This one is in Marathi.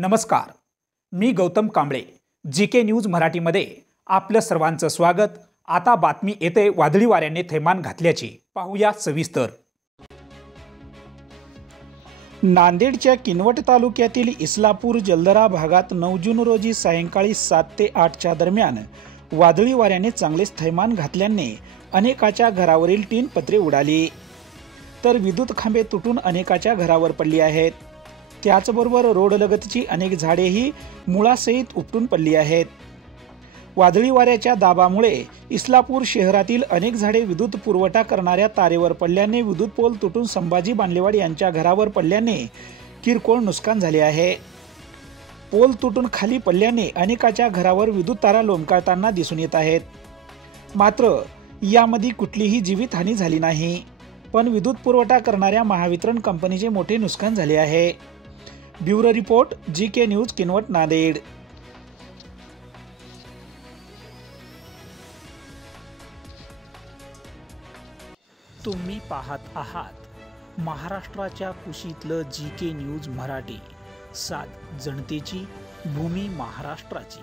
नमस्कार, मी गौतम कांबळे. जीके न्यूज मराठीमध्ये आपलं सर्वांचं स्वागत. आता बातमी येते वादळी वाऱ्याने थैमान घातल्याची. पाहूया सविस्तर. नांदेडच्या किनवट तालुक्यातील इस्लापूर जलदरा भागात 9 जून रोजी सायंकाळी 7 ते 8च्या दरम्यान वादळी वाऱ्याने चांगलेच थैमान घातल्याने अनेकाच्या घरावरील टीन पत्रे उडाली, तर विद्युत खांबे तुटून अनेकाच्या घरावर पडली आहेत. त्याचबरोबर रोडलगतची अनेक झाडेही मुळासहित उपटून पडली आहेत. वादळी वाऱ्याच्या दाबामुळे इस्लापूर शहरातील अनेक झाडे विद्युत पुरवठा करणाऱ्या तारेवर पडल्याने विद्युत पोल तुटून संभाजी बांडलेवाड यांच्या घरावर पडल्याने किरकोळ नुकसान झाले आहे. पोल तुटून खाली पडल्याने अनेकाच्या घरावर विद्युत तारा लोंबकळताना दिसून येत आहेत. मात्र यामध्ये कुठलीही जीवितहानी झाली नाही, पण विद्युत पुरवठा करणाऱ्या महावितरण कंपनीचे मोठे नुकसान झाले आहे. Bureau report, GK news, Kinwat, Nanded. तुम्ही पाहत आहात महाराष्ट्राच्या कुशीतलं जीके न्यूज मराठी. सात जनतेची, भूमी महाराष्ट्राची.